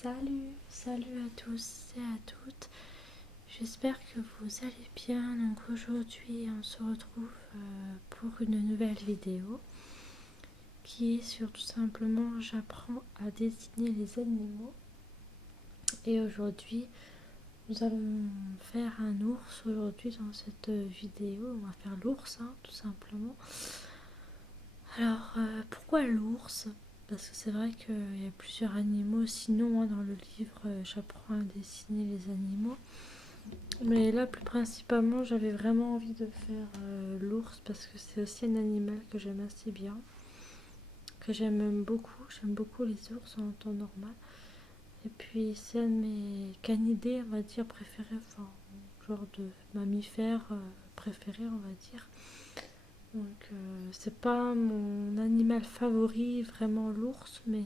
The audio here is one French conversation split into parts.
Salut à tous et à toutes. J'espère que vous allez bien. Donc aujourd'hui, on se retrouve pour une nouvelle vidéo qui est sur tout simplement j'apprends à dessiner les animaux. Et aujourd'hui, nous allons faire un ours. Aujourd'hui, dans cette vidéo, on va faire l'ours, hein, tout simplement. Alors, pourquoi l'ours? Parce que c'est vrai qu'il y a plusieurs animaux. Sinon, hein, dans le livre, j'apprends à dessiner les animaux. Mais là, plus principalement, j'avais vraiment envie de faire l'ours parce que c'est aussi un animal que j'aime assez bien, que j'aime même beaucoup. J'aime beaucoup les ours en temps normal. Et puis, c'est un de mes canidés, on va dire, préférés, enfin, genre de mammifères préférés, on va dire. Donc, c'est pas mon animal favori, vraiment l'ours, mais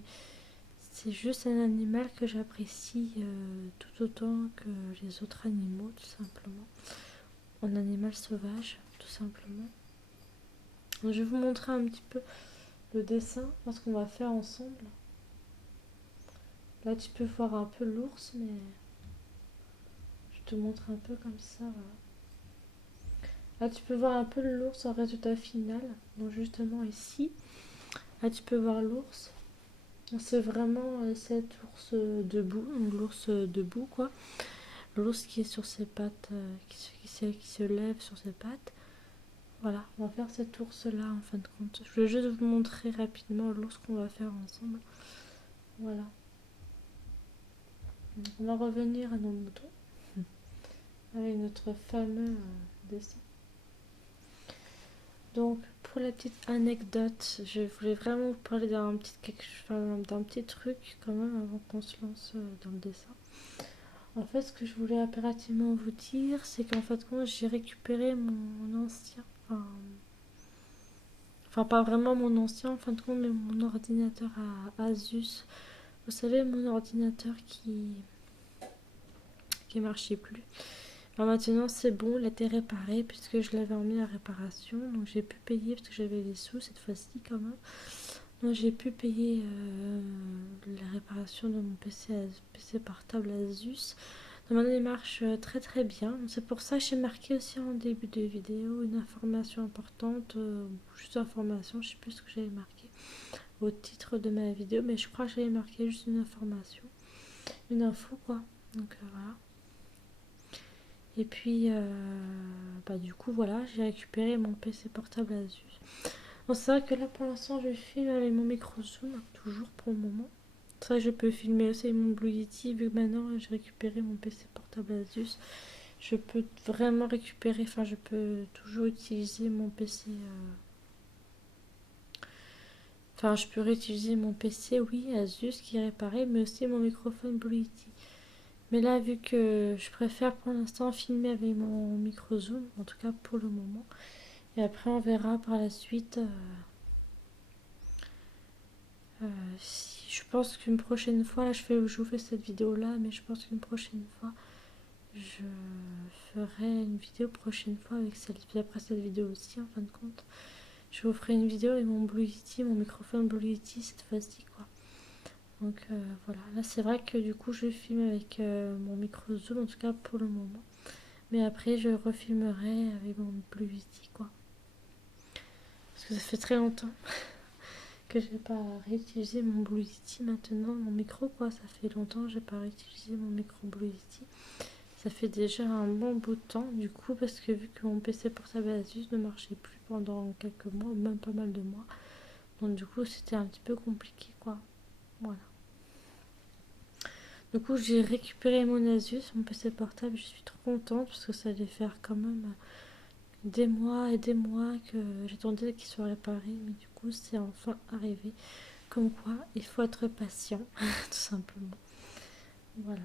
c'est juste un animal que j'apprécie tout autant que les autres animaux, tout simplement. Un animal sauvage, tout simplement. Je vais vous montrer un petit peu le dessin, ce qu'on va faire ensemble. Là, tu peux voir un peu l'ours, mais je te montre un peu comme ça. Voilà. Là, tu peux voir un peu l'ours en résultat final. Donc, justement, ici, là, tu peux voir l'ours. C'est vraiment cet ours debout, l'ours debout, quoi. L'ours qui est sur ses pattes, qui se lève sur ses pattes. Voilà, on va faire cet ours-là en fin de compte. Je vais juste vous montrer rapidement l'ours qu'on va faire ensemble. Voilà. Donc, on va revenir à nos moutons avec notre fameux dessin. Donc, pour la petite anecdote, je voulais vraiment vous parler d'un petit truc quand même avant qu'on se lance dans le dessin. En fait, ce que je voulais impérativement vous dire, c'est qu'en fait, quand j'ai récupéré mon ancien, enfin pas vraiment mon ancien en fin de compte, mais mon ordinateur à Asus. Vous savez, mon ordinateur qui marchait plus. Alors maintenant c'est bon, il a été réparé puisque je l'avais emmené à réparation. Donc j'ai pu payer parce que j'avais les sous cette fois-ci quand même. Donc j'ai pu payer la réparation de mon PC portable Asus. Donc maintenant il marche très très bien. C'est pour ça que j'ai marqué aussi en début de vidéo une information importante, juste information, je sais plus ce que j'avais marqué au titre de ma vidéo, mais je crois que j'avais marqué juste une information, une info quoi. Donc voilà. Et puis, du coup, voilà, j'ai récupéré mon PC portable Asus. Bon, c'est vrai que là, pour l'instant, je filme avec mon micro zoom, toujours pour le moment. C'est vrai que je peux filmer aussi avec mon Blue Yeti, vu que maintenant j'ai récupéré mon PC portable Asus. Je peux vraiment récupérer, enfin, je peux toujours utiliser mon PC. Enfin, je peux réutiliser mon PC, oui, Asus qui est réparé, mais aussi mon microphone Blue Yeti. Mais là, vu que je préfère pour l'instant filmer avec mon micro zoom, en tout cas pour le moment. Et après, on verra par la suite. Si, je pense qu'une prochaine fois, là, je vous fais cette vidéo-là, mais je pense qu'une prochaine fois, je ferai une vidéo prochaine fois avec celle. Puis après cette vidéo aussi, en fin de compte, je vous ferai une vidéo avec mon Blue Yeti, mon microphone Blue Yeti cette fois-ci, quoi. Donc voilà, là c'est vrai que du coup je filme avec mon micro zoom, en tout cas pour le moment. Mais après je refilmerai avec mon Blue Yeti, quoi. Parce que ça fait très longtemps que j'ai pas réutilisé mon Blue Yeti maintenant, mon micro, quoi. Ça fait longtemps que j'ai pas réutilisé mon micro Blue Yeti. Ça fait déjà un bon bout de temps, du coup, parce que vu que mon PC portable Asus ne marchait plus pendant quelques mois, ou même pas mal de mois, donc du coup c'était un petit peu compliqué, quoi. Voilà. Du coup, j'ai récupéré mon Asus, mon PC portable. Je suis trop contente parce que ça allait faire quand même des mois et des mois que j'attendais qu'il soit réparé. Mais du coup, c'est enfin arrivé. Comme quoi, il faut être patient, tout simplement. Voilà.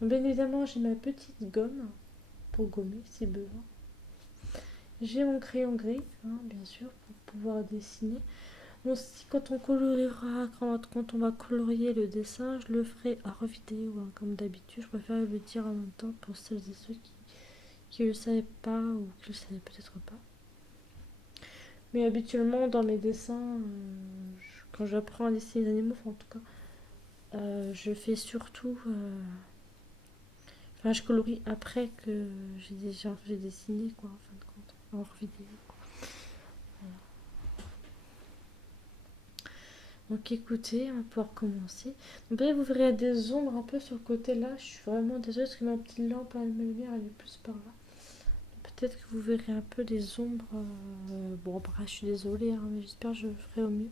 Donc, bien évidemment, j'ai ma petite gomme pour gommer si besoin. J'ai mon crayon gris, hein, bien sûr, pour pouvoir dessiner. Bon, si quand on coloriera, quand on va colorier le dessin, je le ferai hors vidéo, hein, comme d'habitude. Je préfère le dire en même temps pour celles et ceux qui ne le savaient pas ou qui le savaient peut-être pas. Mais habituellement, dans mes dessins, quand j'apprends à dessiner les animaux, enfin, en tout cas, je fais surtout... Enfin, je colorie après que j'ai dessiné, quoi, en fin de compte, hors vidéo. Donc écoutez, on va pouvoir commencer. Donc là, vous verrez des ombres un peu sur le côté là. Je suis vraiment désolée parce que ma petite lampe à lumière, elle est plus par là. Peut-être que vous verrez un peu des ombres. Bon, après, je suis désolée, hein, mais j'espère que je ferai au mieux.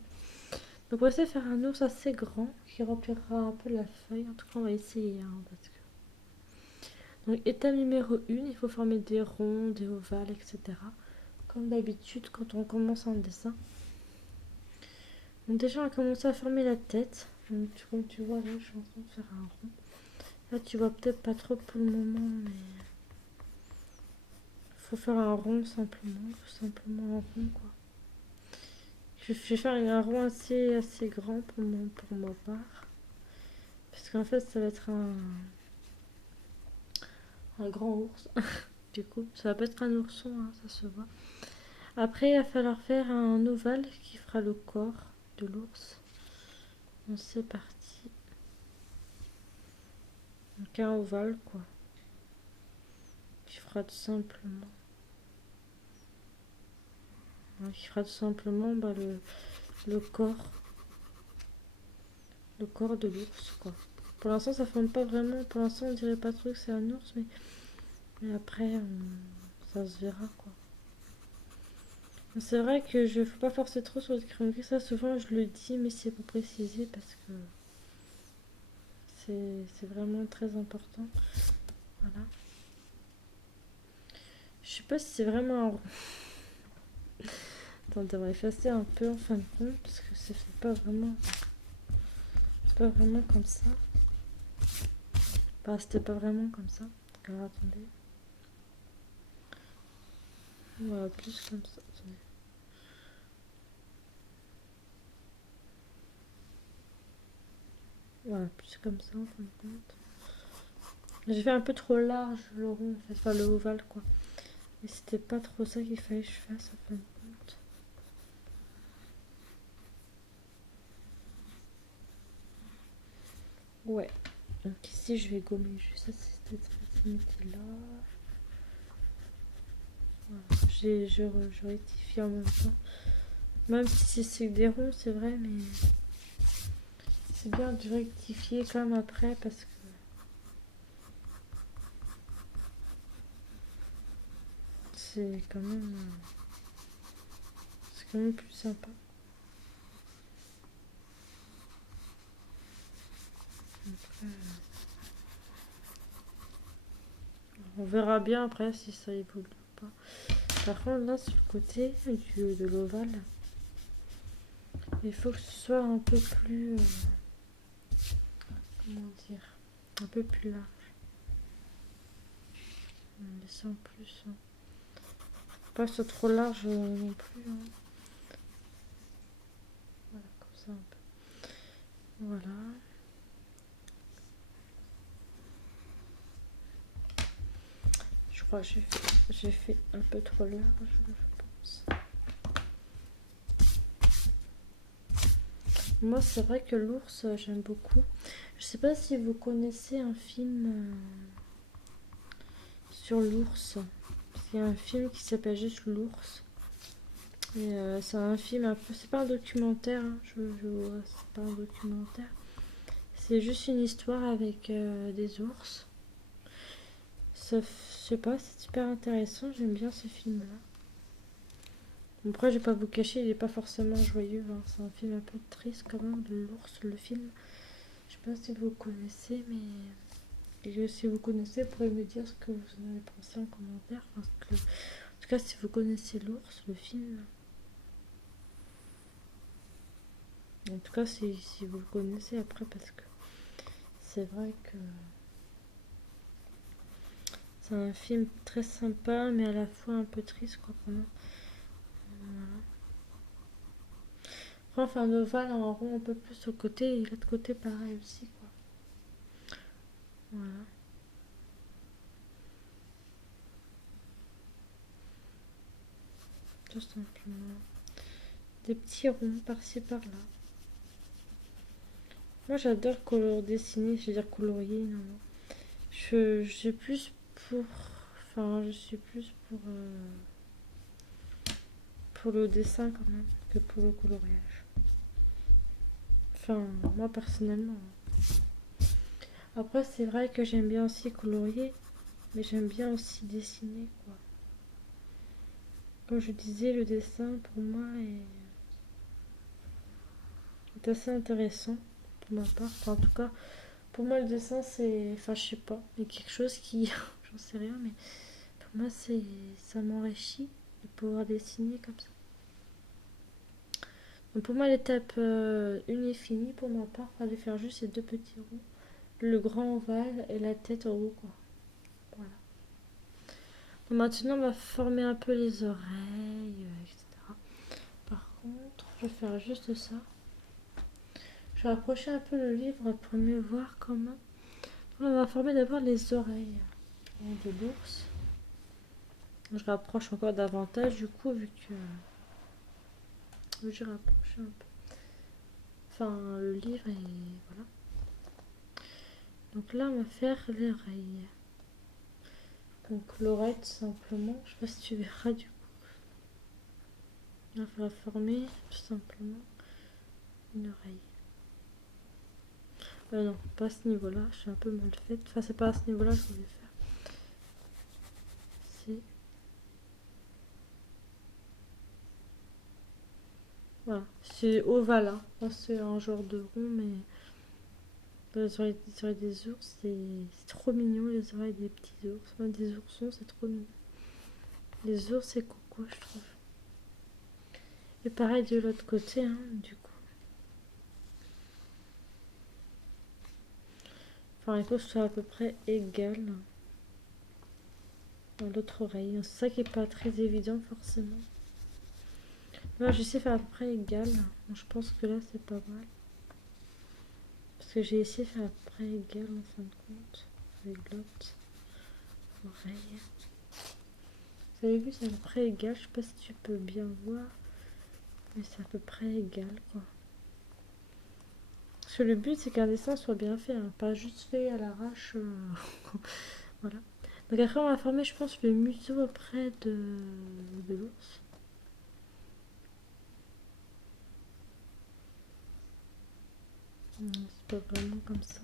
Donc on va essayer de faire un ours assez grand qui remplira un peu la feuille. En tout cas, on va essayer. Hein, parce que... Donc étape numéro 1, il faut former des ronds, des ovales, etc. Comme d'habitude quand on commence un dessin. Donc déjà, on va commencer à former la tête. Donc, comme tu vois, là, je suis en train de faire un rond. Là, tu vois peut-être pas trop pour le moment, mais il faut faire un rond simplement. Tout simplement un rond, quoi. Je vais faire un rond assez grand pour ma part. Parce qu'en fait, ça va être un grand ours. Du coup, ça va pas être un ourson, hein, ça se voit. Après, il va falloir faire un ovale qui fera le corps de l'ours. Donc, c'est parti. Donc, un ovale, quoi. Qui fera tout simplement. Qui fera tout simplement le corps. Le corps de l'ours, quoi. Pour l'instant, ça forme pas vraiment. Pour l'instant, on dirait pas trop que c'est un ours, mais après, ça se verra, quoi. C'est vrai que je ne faut pas forcer trop sur le crayon gris. Ça, souvent, je le dis, mais c'est pour préciser parce que c'est vraiment très important. Voilà. Je sais pas si c'est vraiment un rond. Attends, on va effacer un peu en fin de compte parce que c'est pas vraiment. C'est pas vraiment comme ça. Enfin, c'était pas vraiment comme ça. Alors, attendez. Voilà, plus comme ça. Attendez. Voilà, plus comme ça en fin de compte. J'ai fait un peu trop large le rond, en fait, enfin le ovale, quoi. Et c'était pas trop ça qu'il fallait que je fasse en fin de compte. Ouais. Donc ici, je vais gommer juste cette extrémité là. Voilà. Je rectifie en même temps. Même si c'est des ronds, c'est vrai, mais c'est bien de rectifier quand même après parce que c'est quand même, c'est quand même plus sympa. Après, on verra bien après si ça évolue ou pas. Par contre, là, sur le côté de l'ovale, il faut que ce soit un peu plus, comment dire, un peu plus large. On descend plus. Hein. Pas que ce soit trop large non plus. Hein. Voilà, comme ça un peu. Voilà. Je crois que j'ai fait un peu trop large, je pense. Moi, c'est vrai que l'ours, j'aime beaucoup. Je sais pas si vous connaissez un film sur l'ours. Il y a un film qui s'appelle juste L'ours. Et c'est un film un peu. C'est pas un documentaire, hein, c'est pas un documentaire. C'est juste une histoire avec des ours. Ça, je sais pas, c'est super intéressant. J'aime bien ce film-là. Bon, après, je vais pas vous cacher, il est pas forcément joyeux. Hein. C'est un film un peu triste quand même, de l'ours, le film. Je sais pas si vous connaissez, mais si vous connaissez, vous pourrez me dire ce que vous en avez pensé en commentaire. Parce que, en tout cas, si vous connaissez l'ours, le film. En tout cas, si vous le connaissez après, parce que c'est vrai que c'est un film très sympa, mais à la fois un peu triste, quoi, quand même. Voilà. Enfin, un ovale en rond un peu plus sur le côté, et l'autre côté pareil aussi, quoi. Voilà. Tout simplement. Des petits ronds par-ci par-là. Moi j'adore dessiner, je veux dire colorier, non. Je suis plus pour. Enfin, je suis plus pour le dessin quand même que pour le coloriage. Enfin, moi personnellement. Après, c'est vrai que j'aime bien aussi colorier, mais j'aime bien aussi dessiner, quoi. Comme je disais, le dessin pour moi est assez intéressant pour ma part. Enfin, en tout cas, pour moi, le dessin, c'est. Enfin, je sais pas, il y a quelque chose qui. J'en sais rien, mais pour moi, ça m'enrichit de pouvoir dessiner comme ça. Donc pour moi, l'étape 1 est finie pour ma part. Il fallait faire juste ces deux petits ronds, le grand ovale et la tête en haut, quoi. Voilà. Donc maintenant, on va former un peu les oreilles, etc. Par contre, je vais faire juste ça. Je vais approcher un peu le livre pour mieux voir comment. On va former d'abord les oreilles de l'ours. Je rapproche encore davantage du coup vu que je rapproche un peu. Enfin, le livre et voilà. Donc là, on va faire l'oreille. Donc l'oreille tout simplement. Je sais pas si tu verras du coup. Il va former tout simplement une oreille. Non, pas à ce niveau-là. Je suis un peu mal faite. Enfin, c'est pas à ce niveau-là que je voulais faire. C'est voilà, c'est ovale. Hein. Enfin, c'est un genre de rond, mais les oreilles des ours, c'est trop mignon, les oreilles des petits ours. Enfin, des oursons, c'est trop mignon. Les ours, c'est coco, je trouve. Et pareil de l'autre côté, hein, du coup. Enfin, il faut que ce soit à peu près égal dans l'autre oreille. C'est ça qui est pas très évident, forcément. Moi, je sais faire à peu près égal. Bon, je pense que là, c'est pas mal. Parce que j'ai essayé de faire à peu près égal, en fin de compte, avec l'autre oreille. Vous avez vu, c'est à peu près égal. Je sais pas si tu peux bien voir. Mais c'est à peu près égal, quoi. Parce que le but, c'est qu'un dessin soit bien fait, hein, pas juste fait à l'arrache. Voilà. Donc après, on va former, je pense, le museau auprès de l'ours. C'est pas vraiment comme ça.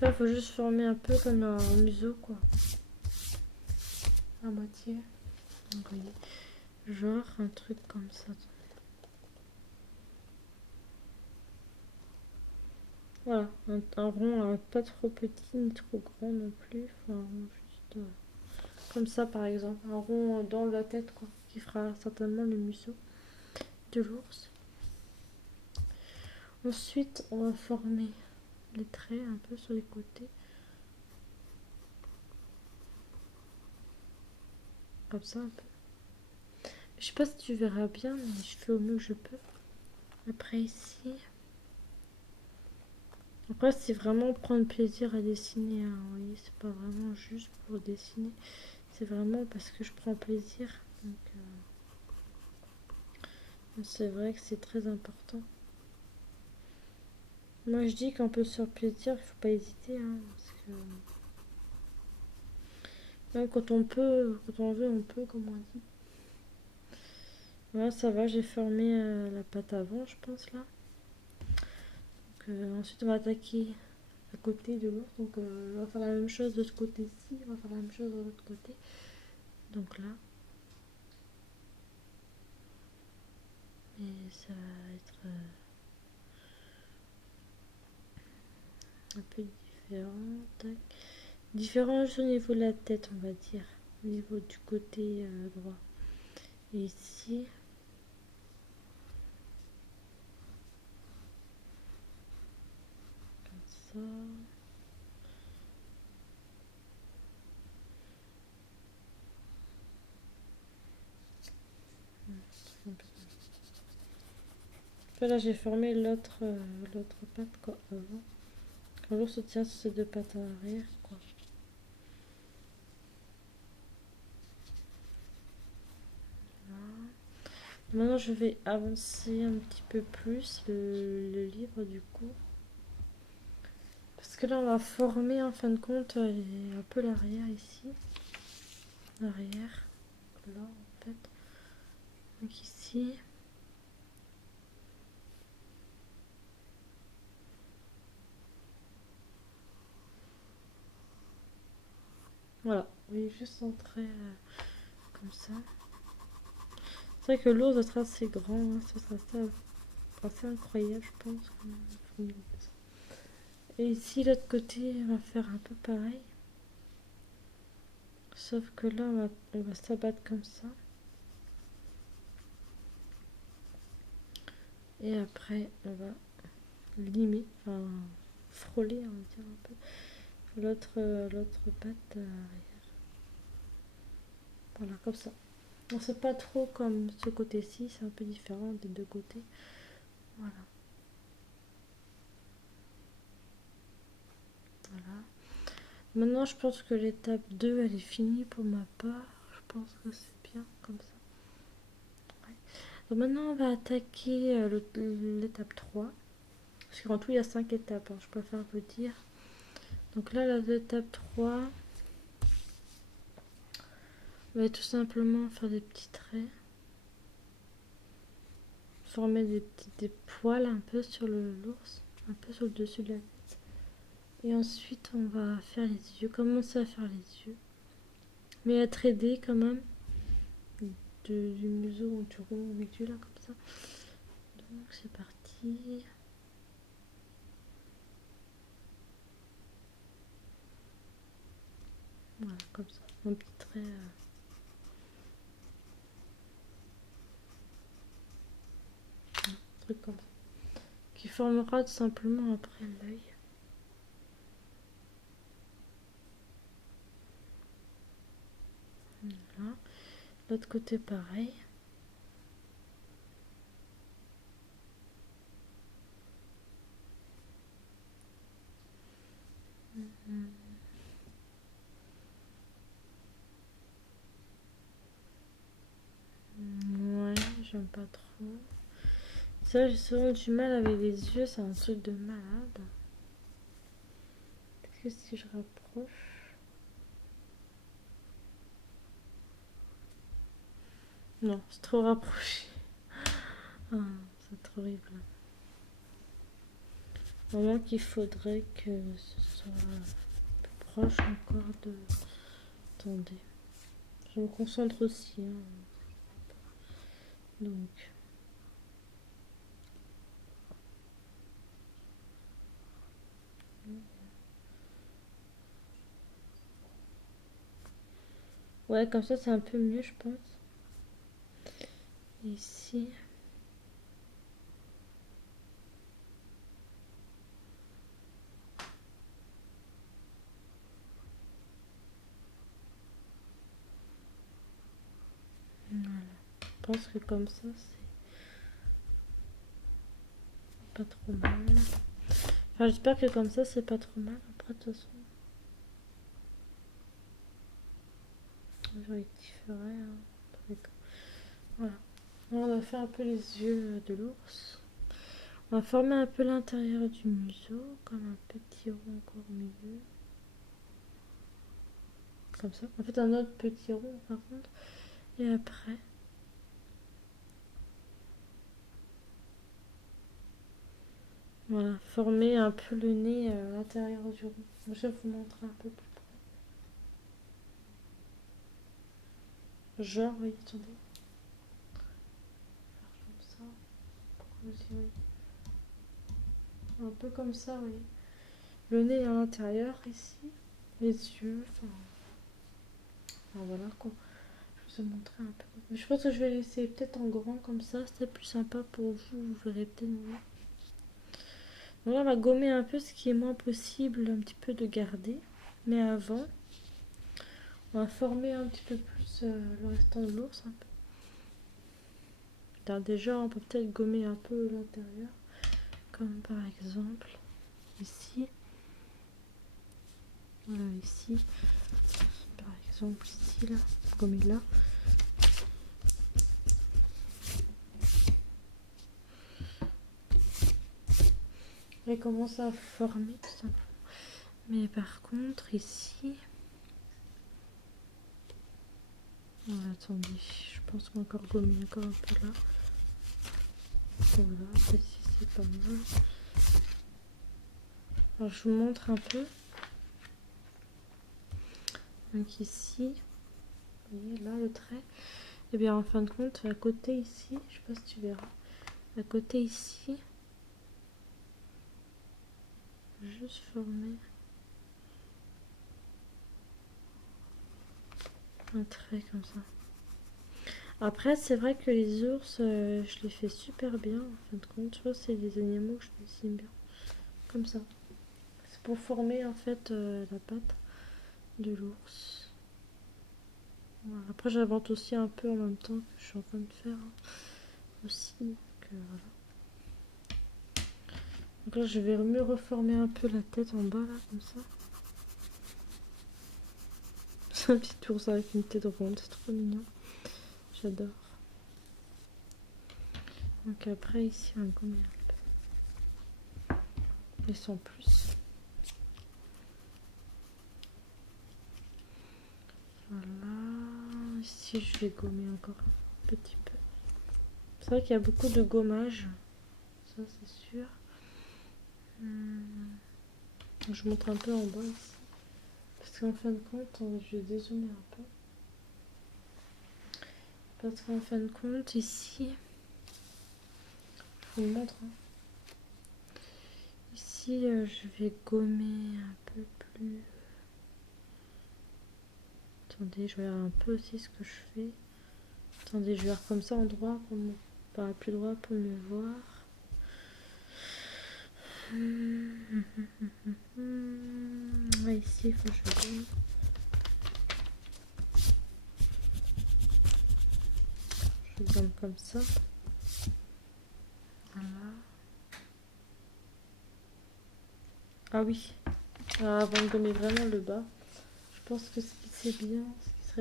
Là, il faut juste former un peu comme un museau, quoi. À moitié. Donc, vous voyez, genre un truc comme ça. Voilà, un rond pas trop petit ni trop grand non plus. Enfin, un rond juste comme ça, par exemple. Un rond dans la tête, quoi, qui fera certainement le museau de l'ours. Ensuite, on va former les traits un peu sur les côtés. Comme ça, un peu. Je sais pas si tu verras bien, mais je fais au mieux que je peux. Après, ici. Après, c'est vraiment prendre plaisir à dessiner. Hein. Vous voyez, c'est pas vraiment juste pour dessiner. C'est vraiment parce que je prends plaisir. Donc, c'est vrai que c'est très important. Moi, je dis qu'on peut se faire plaisir, il faut pas hésiter. Hein, parce que même quand on peut, quand on veut, on peut, comme on dit. Voilà, ça va, j'ai formé la patte avant, je pense, là. Donc, ensuite, on va attaquer à côté de l'autre. Donc, on va faire la même chose de ce côté-ci, on va faire la même chose de l'autre côté. Donc là. Et ça va être un peu différent. Tac. Différent juste au niveau de la tête, on va dire. Au niveau du côté droit. Et ici. Comme ça. Là, j'ai formé l'autre patte quoi, avant. Un jour se tient sur ces deux pattes arrière, quoi. Voilà. Maintenant, je vais avancer un petit peu plus le livre du coup. Parce que là, on va former en fin de compte un peu l'arrière ici. L'arrière. Là, en fait. Donc ici. Voilà. Vous voyez, juste entrer comme ça. C'est vrai que l'ours va être assez grand. Hein. Ça sera assez incroyable, je pense. Et ici, l'autre côté, on va faire un peu pareil. Sauf que là, on va s'abattre comme ça. Et après, on va limer, enfin frôler, on va dire un peu, l'autre patte arrière. Voilà, comme ça. On sait pas trop comme ce côté-ci, c'est un peu différent des deux côtés. Voilà. Voilà. Maintenant, je pense que l'étape 2, elle est finie pour ma part. Je pense que c'est bien comme ça. Ouais. Donc maintenant, on va attaquer l'étape 3. Parce qu'en tout, il y a 5 étapes, hein, je préfère vous dire. Donc là, l'étape 3, on va tout simplement faire des petits traits. Former des poils un peu sur l'ours, un peu sur le dessus de la tête. Et ensuite, on va faire les yeux, commencer à faire les yeux. Mais être aidé quand même du museau ou du rond au milieu, là, comme ça. Donc, c'est parti. Voilà, comme ça. Un petit trait. Un truc comme ça. Qui formera tout simplement après l'œil. Voilà. L'autre côté, pareil. Ouais, j'aime pas trop. Ça, j'ai souvent du mal avec les yeux, c'est un truc de malade. Est-ce que si je rapproche... Non, c'est trop rapproché. Ah, c'est trop horrible. Vraiment qu'il faudrait que ce soit plus proche encore de... Attendez. Je me concentre aussi. Hein. Donc... Ouais, comme ça c'est un peu mieux, je pense. Ici... Voilà. Je pense que comme ça c'est pas trop mal. Enfin, j'espère que comme ça c'est pas trop mal. Après, de toute façon... Je rectifierai. Hein. Voilà. On va faire un peu les yeux de l'ours. On va former un peu l'intérieur du museau, comme un petit rond encore au milieu. Comme ça. En fait, un autre petit rond par contre. Et après... Voilà, former un peu le nez à l'intérieur du rond. Je vais vous montrer un peu plus près. Genre, oui, attendez. Faire comme ça. Aussi, oui. Un peu comme ça, oui. Le nez à l'intérieur, ici. Les yeux, enfin voilà quoi. Je vous ai montré un peu. Mais je pense que je vais laisser peut-être en grand comme ça. C'était plus sympa pour vous. Vous verrez peut-être mieux. Donc là, on va gommer un peu ce qui est moins possible un petit peu de garder. Mais avant, on va former un petit peu plus le restant de l'ours. Un peu. Déjà, on peut peut-être gommer un peu l'intérieur. Comme par exemple ici. Voilà, ici. Par exemple ici, là. Gommer là. Elle commence à former tout simplement. Mais par contre, ici... Oh, attendez, je pense qu'on va encore gommer encore un peu là. Voilà, peut-être ici c'est pas mal. Alors je vous montre un peu. Donc ici, vous voyez là le trait. Et bien en fin de compte, à côté ici, je sais pas si tu verras, à côté ici, juste former un trait comme ça. Après, c'est vrai que les ours, je les fais super bien en fin de compte. Tu vois, c'est des animaux que je dessine bien. Comme ça. C'est pour former en fait la patte de l'ours. Voilà. Après, j'invente aussi un peu en même temps que je suis en train de faire aussi. Donc, voilà. Donc là, je vais mieux reformer un peu la tête en bas, là, comme ça. C'est un petit ours avec une tête ronde, c'est trop mignon. J'adore. Donc après, ici, on gommer un peu. Et sans plus. Voilà. Ici, je vais gommer encore un petit peu. C'est vrai qu'il y a beaucoup de gommage. Ça, c'est sûr. Je montre un peu en bas ici. Parce qu'en fin de compte, je vais dézoomer un peu. Parce qu'en fin de compte, ici, je vous le montre. Ici, je vais gommer un peu plus. Attendez, je regarde un peu aussi ce que je fais. Attendez, je vais faire comme ça en droit pour me... Enfin, plus droit pour mieux voir. Ouais, ici, il faut que je gomme. Je gomme comme ça. Voilà. Ah oui. Alors, avant de gommer vraiment le bas, je pense que ce qui serait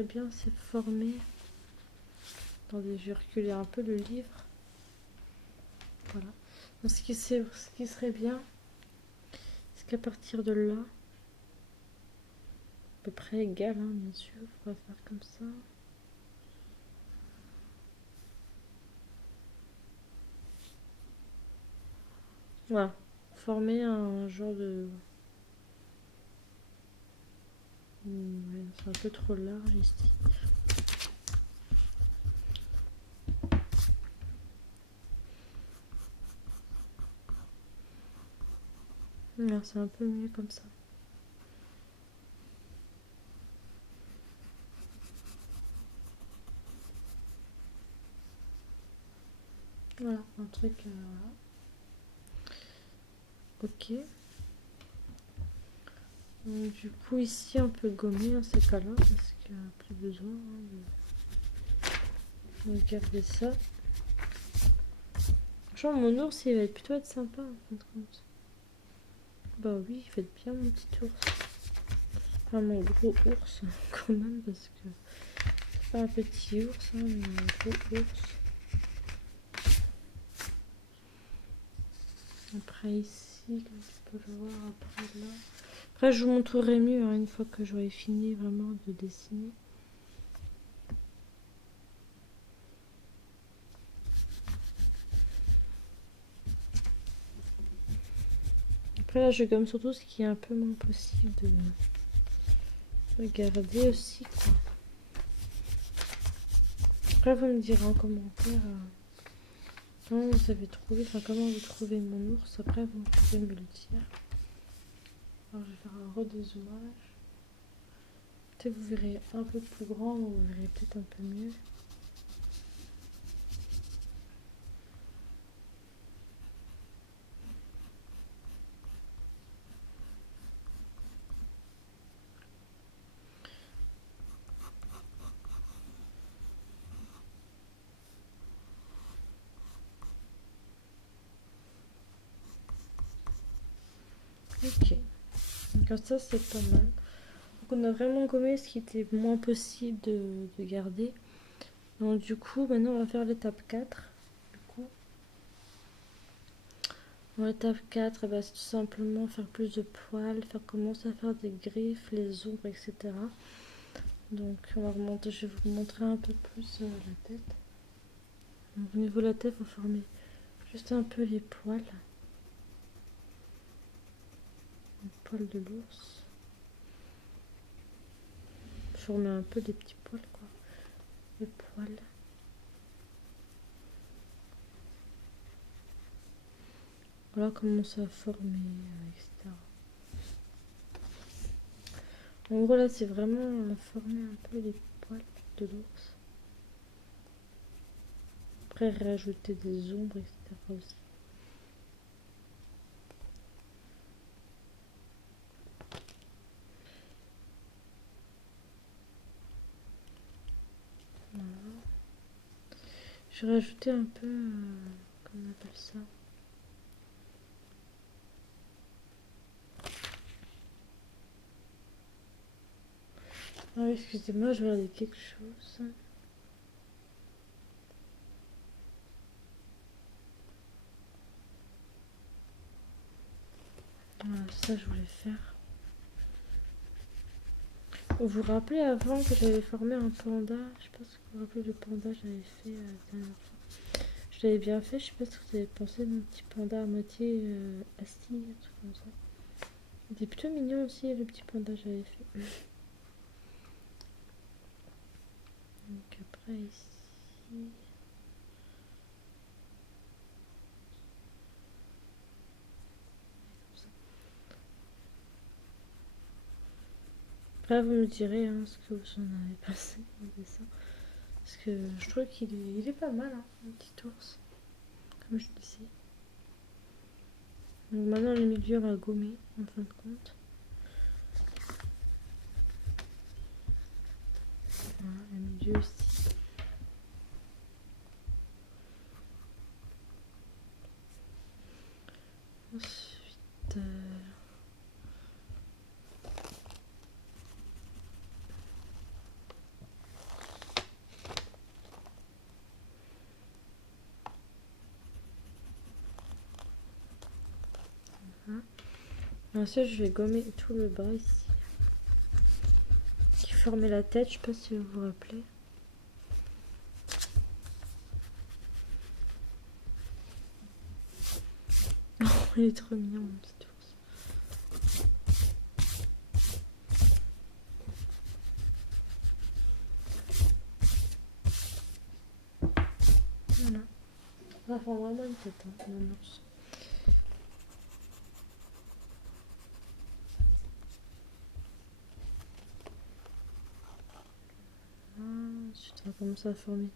bien, c'est former. Attendez, je vais reculer un peu le livre. Voilà. Donc, ce qui serait bien, c'est qu'à partir de là, à peu près égal, hein, bien sûr, on va faire comme ça. Voilà. Former un genre de... Ouais, c'est un peu trop large ici. Alors, c'est un peu mieux comme ça. Voilà, un truc... voilà. Ok. Donc, du coup, ici, on peut gommer dans ces cas-là, parce qu'il n'y a plus besoin de garder ça. Franchement, mon ours, il va plutôt être sympa, en fin de compte. Bah oui, il fait bien, mon petit ours. Enfin, mon gros ours, quand même, parce que c'est pas un petit ours, hein, mais un gros ours. Après, ici, comme tu peux le voir, après là. Après, je vous montrerai mieux hein, une fois que j'aurai fini vraiment de dessiner. Après, là, je gomme surtout ce qui est un peu moins possible de regarder aussi, quoi. Après, vous me direz en commentaire comment vous avez trouvé, enfin, comment vous trouvez mon ours. Après, vous pouvez me le dire. Alors, je vais faire un redézoomage. Peut-être vous verrez un peu plus grand, ou vous verrez peut-être un peu mieux. Ok, donc comme ça c'est pas mal. Donc on a vraiment gommé ce qui était moins possible de garder. Donc du coup maintenant on va faire l'étape 4. Du coup, Bon, l'étape 4, bah, c'est tout simplement faire plus de poils, faire commencer à faire des griffes, les ombres, etc. Donc on va remonter, je vais vous montrer un peu plus la tête. Donc, au niveau de la tête, il faut former juste un peu les poils. Les poils de l'ours. Former un peu des petits poils, quoi. Les poils. Voilà comment ça va former, etc. En gros là c'est vraiment former un peu les poils de l'ours. Après rajouter des ombres, etc. aussi. Voilà. Je vais rajouter un peu, comment on appelle ça? Ah oui, excusez-moi, je vais regarder quelque chose. Voilà, ça je voulais faire. Vous vous rappelez avant que j'avais formé un panda? Je sais pas si vous vous rappelez le panda que j'avais fait la dernière fois. Je l'avais bien fait, je sais pas si vous avez pensé d'un petit panda à moitié assis, un truc comme ça. Il était plutôt mignon aussi le petit panda que j'avais fait. Donc après ici. Après vous me direz ce que vous en avez pensé du dessin. Parce que je trouve qu'il est pas mal, un petit ours. Comme je disais. Donc maintenant le milieu va gommer en fin de compte. Voilà, le milieu aussi. Ensuite, voilà. Ensuite, je vais gommer tout le bas ici. Qui formait la tête, je sais pas si vous vous rappelez. Oh, il est trop mignon, mon petit ours. Voilà. Ça forme vraiment une tête, un ours. Ensuite, on va commencer à former.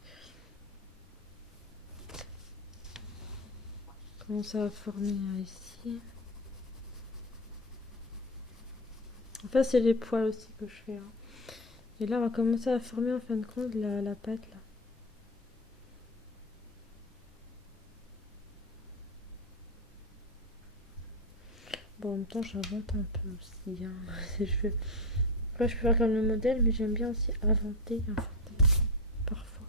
Commencer à former ici. En fait, c'est les poils aussi que je fais. Et là, on va commencer à former en fin de compte la patte là. Bon, en même temps, j'invente un peu aussi. Après, je peux faire comme le modèle, mais j'aime bien aussi inventer en fait, parfois.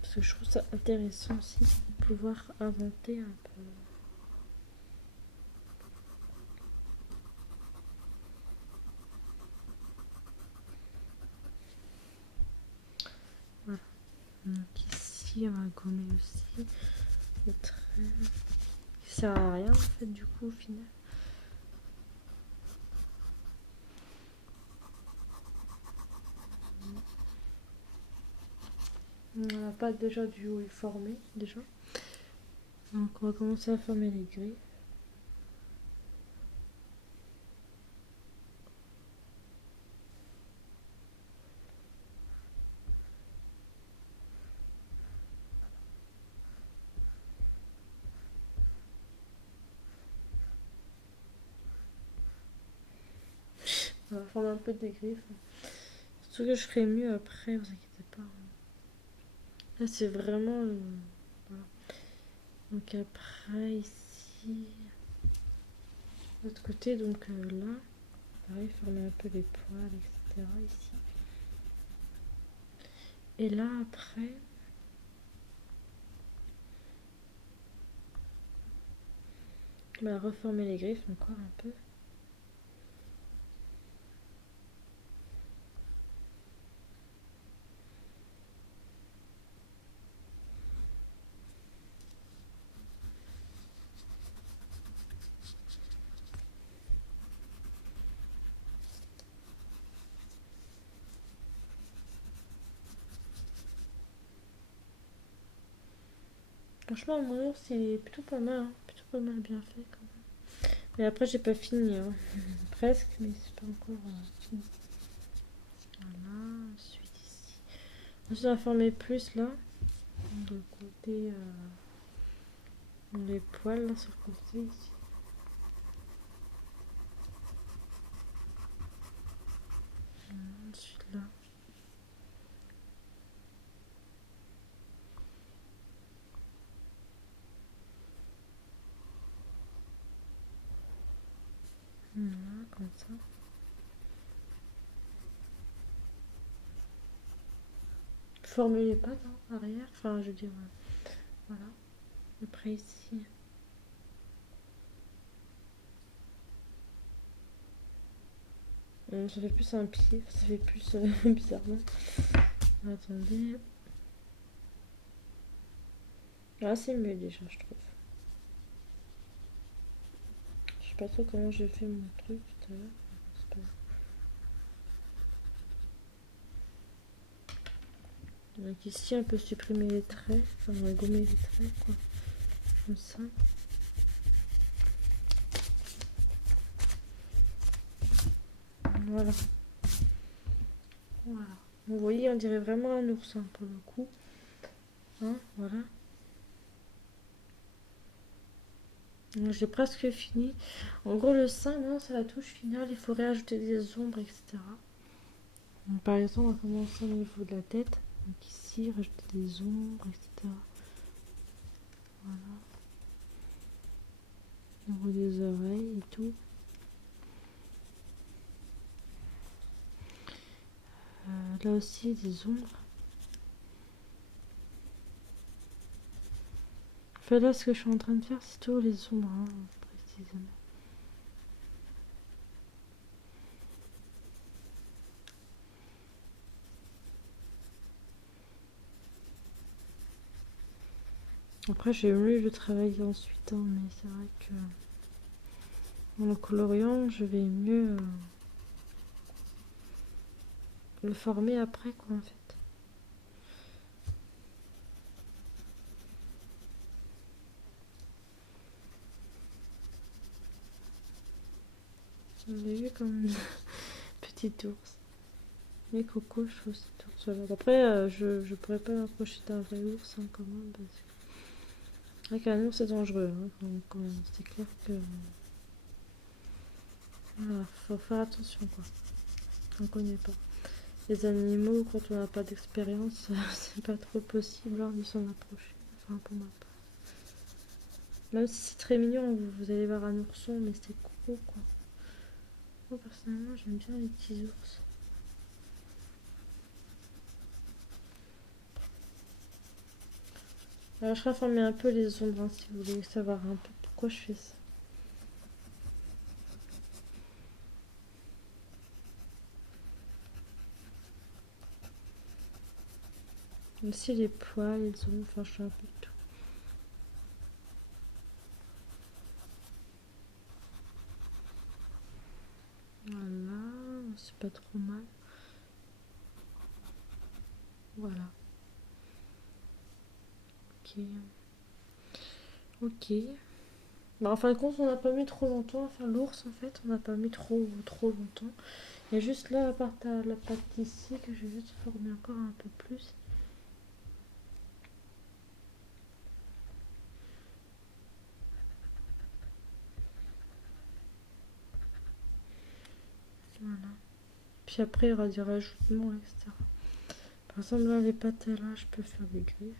Parce que je trouve ça intéressant aussi de pouvoir inventer un peu. Voilà. Donc ici, on va gommer aussi le trait. Qui sert à rien en fait, du coup, au final. La patte déjà du haut est formée déjà. Donc on va commencer à former les griffes. On va former un peu des griffes. Ce que je ferai mieux après, vous inquiétez pas. Là c'est vraiment voilà. Donc après ici, de l'autre côté, donc là, pareil, former un peu les poils, etc. ici. Et là après, On va reformer les griffes encore un peu. Franchement, mon ours, il est plutôt pas mal, hein. Plutôt pas mal bien fait quand même. Mais après, j'ai pas fini, hein. Presque, mais c'est pas encore fini. Voilà, ensuite ici. Ensuite, on va former plus là. De côté, les poils là sur le côté ici. Ensuite là. Voilà, comme ça. Former les pattes hein, arrière. Enfin, je veux dire, voilà. Après ici. Ça fait plus un pied. Ça fait plus bizarrement. Attendez. Ah, c'est mieux déjà, je trouve. Je sais pas trop comment j'ai fait mon truc tout à l'heure. C'est pas... Donc ici, on peut supprimer les traits. Enfin, on va gommer les traits, quoi. Comme ça. Voilà. Voilà. Vous voyez, on dirait vraiment un oursin pour le coup. Hein, voilà. J'ai presque fini. En gros, le sein, non, c'est la touche finale. Il faudrait ajouter des ombres, etc. Donc, par exemple, on va commencer au niveau de la tête. Donc ici, rajouter des ombres, etc. Voilà. Au niveau des oreilles et tout. Là aussi, des ombres. Enfin, là, ce que je suis en train de faire, c'est tout les ombres, hein, précisément. Après, j'ai mieux le travailler ensuite, hein, mais c'est vrai que en le coloriant, je vais mieux le former après, quoi, en fait. Vous avez vu comme une petite ours. Mais Coco, je trouve cette ours-là. Après, je pourrais pas m'approcher d'un vrai ours, hein, quand même, parce que c'est vrai qu'un ours, c'est dangereux, hein, donc c'est clair que... Voilà, faut faire attention, quoi. On connaît pas. Les animaux, quand on n'a pas d'expérience, c'est pas trop possible hein, de s'en approcher. Enfin, pour ma part. Même si c'est très mignon, vous allez voir un ourson, mais c'est gros, quoi. Moi, personnellement, j'aime bien les petits ours. Alors, je reformer un peu les ombres, hein, si vous voulez savoir un peu pourquoi je fais ça. Aussi les poils, les ombres, enfin, je fais un peu de tout. Voilà, c'est pas trop mal. Voilà. Ok. Ok. Bah, en fin de compte, on n'a pas mis trop longtemps à faire l'ours, en fait. On n'a pas mis trop longtemps. Il y a juste là, à part la patte ici, que je vais juste former encore un peu plus. Voilà. Puis après, il y aura du rajoutement, etc. Par exemple, là, les pattes, là, je peux faire des griffes.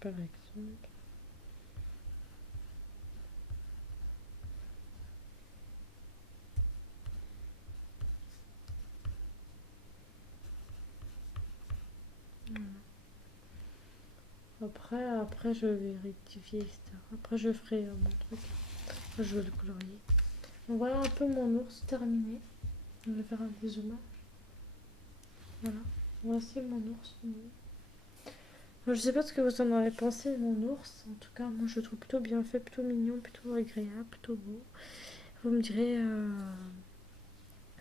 Par exemple. Après je vais rectifier, etc. Après je ferai mon truc. Après, je vais le colorier. Donc voilà un peu mon ours terminé. Je vais faire un des zooms. Voilà. Voici mon ours. Je sais pas ce que vous en avez pensé de mon ours. En tout cas, moi je le trouve plutôt bien fait, plutôt mignon, plutôt agréable, plutôt beau. Vous me direz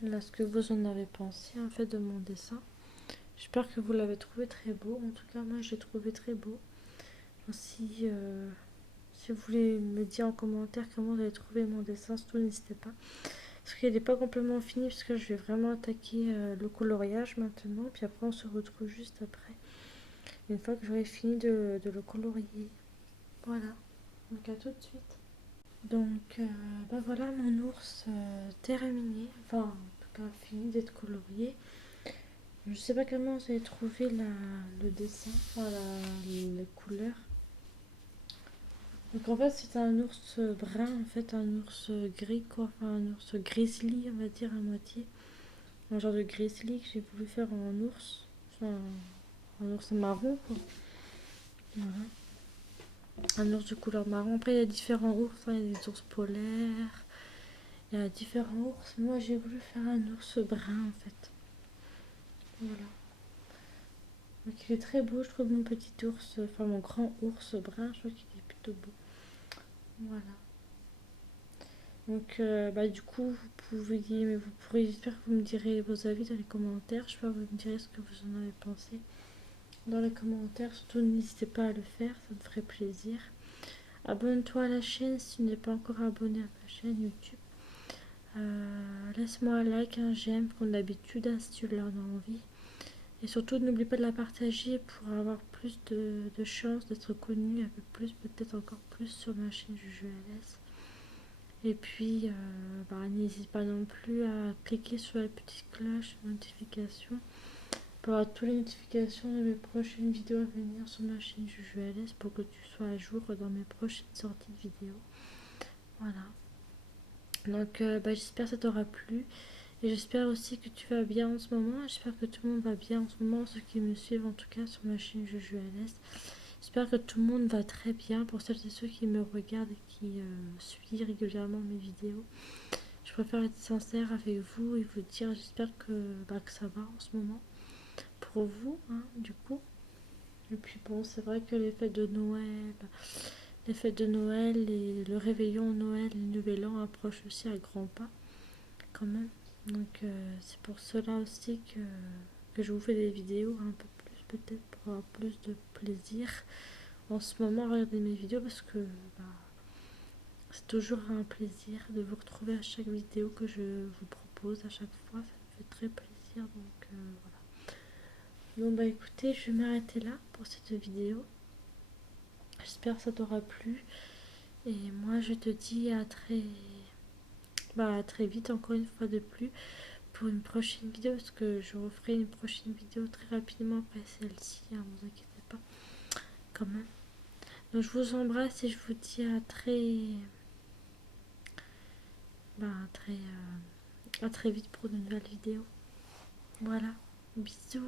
là ce que vous en avez pensé en fait de mon dessin. J'espère que vous l'avez trouvé très beau. En tout cas, moi j'ai trouvé très beau. Si, si vous voulez me dire en commentaire comment vous avez trouvé mon dessin, surtout n'hésitez pas. Parce qu'il n'est pas complètement fini, parce que je vais vraiment attaquer le coloriage maintenant. Puis après, on se retrouve juste après. Une fois que j'aurai fini de le colorier. Voilà. Donc à tout de suite. Donc bah voilà mon ours terminé. Enfin, en tout cas, fini d'être colorié. Je sais pas comment vous avez trouvé le dessin, enfin les couleurs. Donc en fait c'est un ours brun, en fait un ours gris quoi, enfin un ours grizzly on va dire à moitié. Un genre de grizzly que j'ai voulu faire en ours, enfin un ours marron quoi. Voilà. Un ours de couleur marron. Après il y a différents ours, hein. Il y a des ours polaires, il y a différents ours. Moi j'ai voulu faire un ours brun en fait. Voilà. Donc il est très beau, je trouve mon petit ours, enfin mon grand ours brun, je trouve qu'il est plutôt beau. Voilà. Donc bah du coup vous pouvez, mais vous pourrez, j'espère que vous me direz vos avis dans les commentaires. J'espère que vous me direz ce que vous en avez pensé dans les commentaires. Surtout n'hésitez pas à le faire, ça me ferait plaisir. Abonne-toi à la chaîne si tu n'es pas encore abonné à ma chaîne YouTube. Laisse-moi un like, un j'aime comme d'habitude hein, si tu l'en as envie. Et surtout n'oublie pas de la partager pour avoir plus de chances d'être connu un peu plus, peut-être encore plus sur ma chaîne JujuLS. Et puis, bah, n'hésite pas non plus à cliquer sur la petite cloche de notification pour avoir toutes les notifications de mes prochaines vidéos à venir sur ma chaîne JujuLS pour que tu sois à jour dans mes prochaines sorties de vidéos. Voilà. Donc, bah, j'espère que ça t'aura plu. Et j'espère aussi que tu vas bien en ce moment. J'espère que tout le monde va bien en ce moment, ceux qui me suivent en tout cas sur ma chaîne JujuLS. J'espère que tout le monde va très bien pour celles et ceux qui me regardent et qui suivent régulièrement mes vidéos. Je préfère être sincère avec vous et vous dire j'espère que ça va en ce moment pour vous, hein, du coup. Et puis bon, c'est vrai que les fêtes de Noël et le réveillon Noël et le Nouvel An approchent aussi à grands pas, quand même. Donc c'est pour cela aussi que je vous fais des vidéos un peu plus, peut-être pour avoir plus de plaisir en ce moment à regarder mes vidéos parce que bah, c'est toujours un plaisir de vous retrouver à chaque vidéo que je vous propose à chaque fois. Ça me fait très plaisir. Donc voilà. Bon bah écoutez, je vais m'arrêter là pour cette vidéo. J'espère que ça t'aura plu. Et moi je te dis à très vite encore une fois de plus pour une prochaine vidéo. Parce que je referai une prochaine vidéo très rapidement après celle-ci. Hein, ne vous inquiétez pas. Quand même. Donc je vous embrasse et je vous dis bah, à très vite pour de nouvelles vidéos. Voilà, bisous.